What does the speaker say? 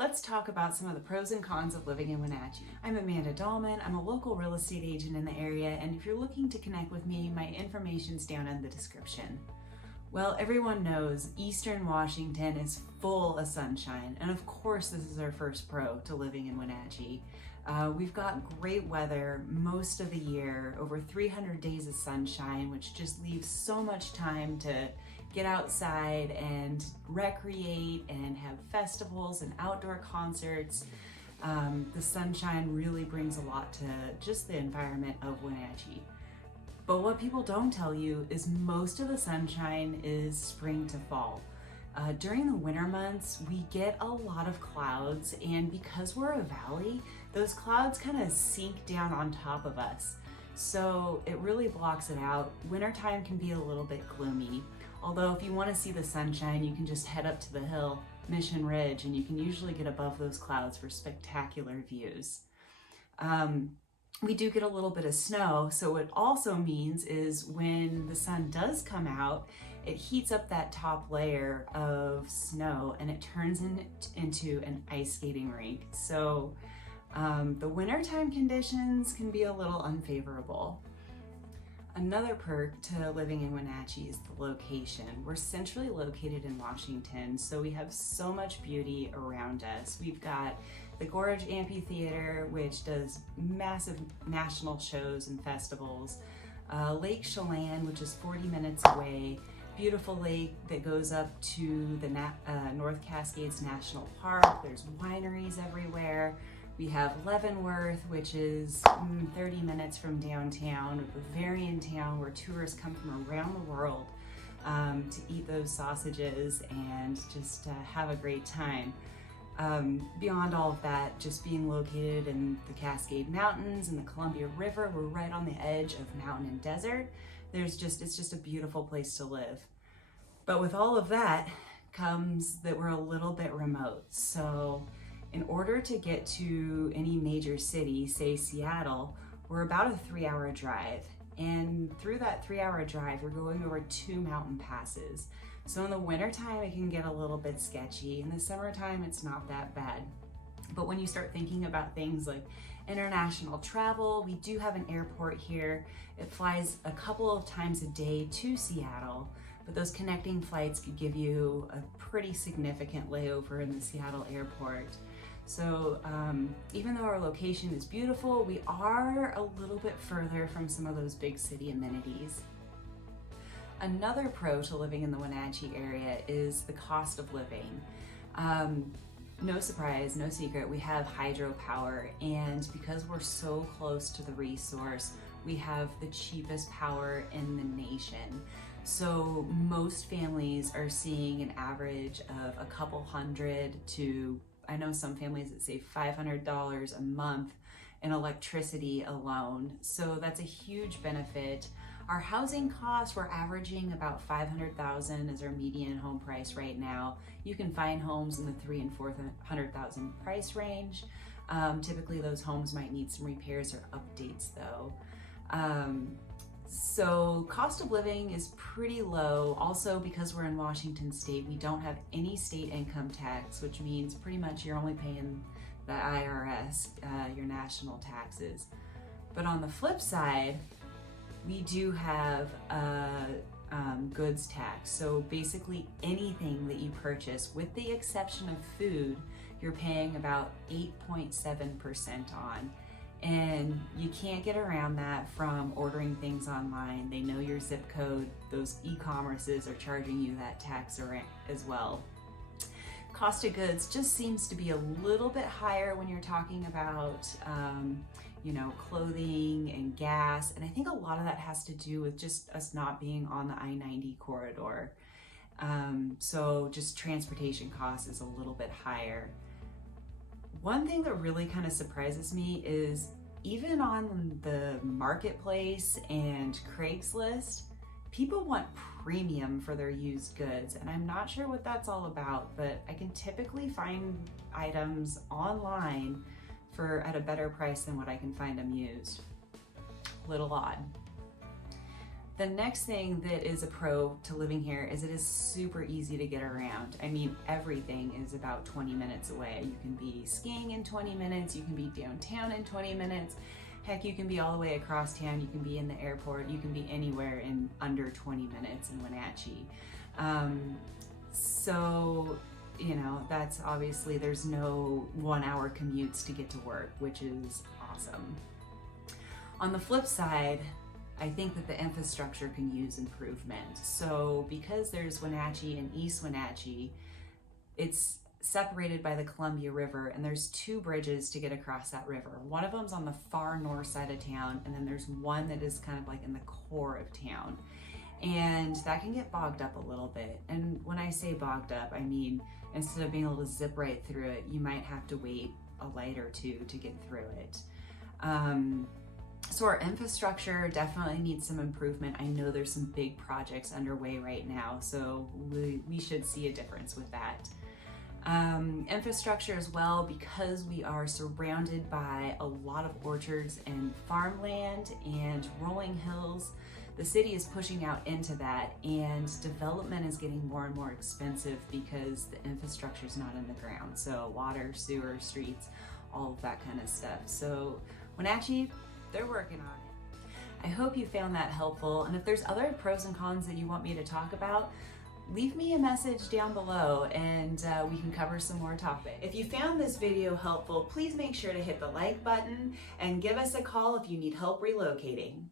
Let's talk about some of the pros and cons of living in Wenatchee. I'm Amanda.Dallman. I'm a local real estate agent in the area, and if you're looking to connect with me, my information's down in the description. Well, everyone knows Eastern Washington is full of sunshine, and of course this is our first pro to living in Wenatchee. We've got great weather most of the year, over 300 days of sunshine, which just leaves so much time to get outside and recreate and have festivals and outdoor concerts. The sunshine really brings a lot to just the environment of Wenatchee. But what people don't tell you is most of the sunshine is spring to fall. During the winter months, we get a lot of clouds, and because we're a valley, those clouds kind of sink down on top of us. So it really blocks it out. Wintertime can be a little bit gloomy. Although if you want to see the sunshine, you can just head up to the hill, Mission Ridge, and you can usually get above those clouds for spectacular views. We do get a little bit of snow, so what it also means is when the sun does come out, it heats up that top layer of snow and it turns into an ice skating rink. So the wintertime conditions can be a little unfavorable. Another perk to living in Wenatchee is the location. We're centrally located in Washington, so we have so much beauty around us. We've got the Gorge Amphitheater, which does massive national shows and festivals. Lake Chelan, which is 40 minutes away. Beautiful lake that goes up to the North Cascades National Park. There's wineries everywhere. We have Leavenworth, which is 30 minutes from downtown, a Bavarian town where tourists come from around the world to eat those sausages and just have a great time. Beyond all of that, just being located in the Cascade Mountains and the Columbia River, we're right on the edge of mountain and desert. It's just a beautiful place to live. But with all of that comes that we're a little bit remote. So in order to get to any major city, say Seattle, we're about a 3-hour drive. And through that 3-hour drive, we're going over 2 mountain passes. So in the wintertime, it can get a little bit sketchy. In the summertime, it's not that bad. But when you start thinking about things like international travel, we do have an airport here. It flies a couple of times a day to Seattle, but those connecting flights could give you a pretty significant layover in the Seattle airport. So even though our location is beautiful, we are a little bit further from some of those big city amenities. Another pro to living in the Wenatchee area is the cost of living. No surprise, no secret, we have hydropower, and because we're so close to the resource, we have the cheapest power in the nation. So most families are seeing an average of a couple hundred to, I know some families that say $500 a month in electricity alone. So that's a huge benefit. Our housing costs, we're averaging about $500,000 as our median home price right now. You can find homes in the $300,000 and $400,000 price range. Typically those homes might need some repairs or updates though. So cost of living is pretty low. Also, because we're in Washington state, we don't have any state income tax, which means pretty much you're only paying the IRS, your national taxes. But on the flip side, we do have goods tax. So basically anything that you purchase, with the exception of food, you're paying about 8.7% on. And you can't get around that from ordering things online. They know your zip code. Those e-commerces are charging you that tax as well. Cost of goods just seems to be a little bit higher when you're talking about clothing and gas. And I think a lot of that has to do with just us not being on the I-90 corridor. So just transportation costs is a little bit higher. One thing that really kind of surprises me is even on the marketplace and Craigslist, people want premium for their used goods, and I'm not sure what that's all about, but I can typically find items online at a better price than what I can find them used. Little odd. The next thing that is a pro to living here is it is super easy to get around. I mean, everything is about 20 minutes away. You can be skiing in 20 minutes, you can be downtown in 20 minutes. Heck, you can be all the way across town, you can be in the airport, you can be anywhere in under 20 minutes in Wenatchee. So, you know, that's obviously, there's no 1 hour commutes to get to work, which is awesome. On the flip side, I think that the infrastructure can use improvement. So because there's Wenatchee and East Wenatchee, it's separated by the Columbia River, and there's 2 bridges to get across that river. One of them's on the far north side of town, and then there's one that is kind of like in the core of town. And that can get bogged up a little bit. And when I say bogged up, I mean, instead of being able to zip right through it, you might have to wait a light or 2 to get through it. So our infrastructure definitely needs some improvement. I know there's some big projects underway right now, so we should see a difference with that. Infrastructure as well, because we are surrounded by a lot of orchards and farmland and rolling hills. The city is pushing out into that, and development is getting more and more expensive because the infrastructure is not in the ground. So water, sewer, streets, all of that kind of stuff. So Wenatchee, they're working on it. I hope you found that helpful, and if there's other pros and cons that you want me to talk about, leave me a message down below and we can cover some more topics. If you found this video helpful, please make sure to hit the like button and give us a call if you need help relocating.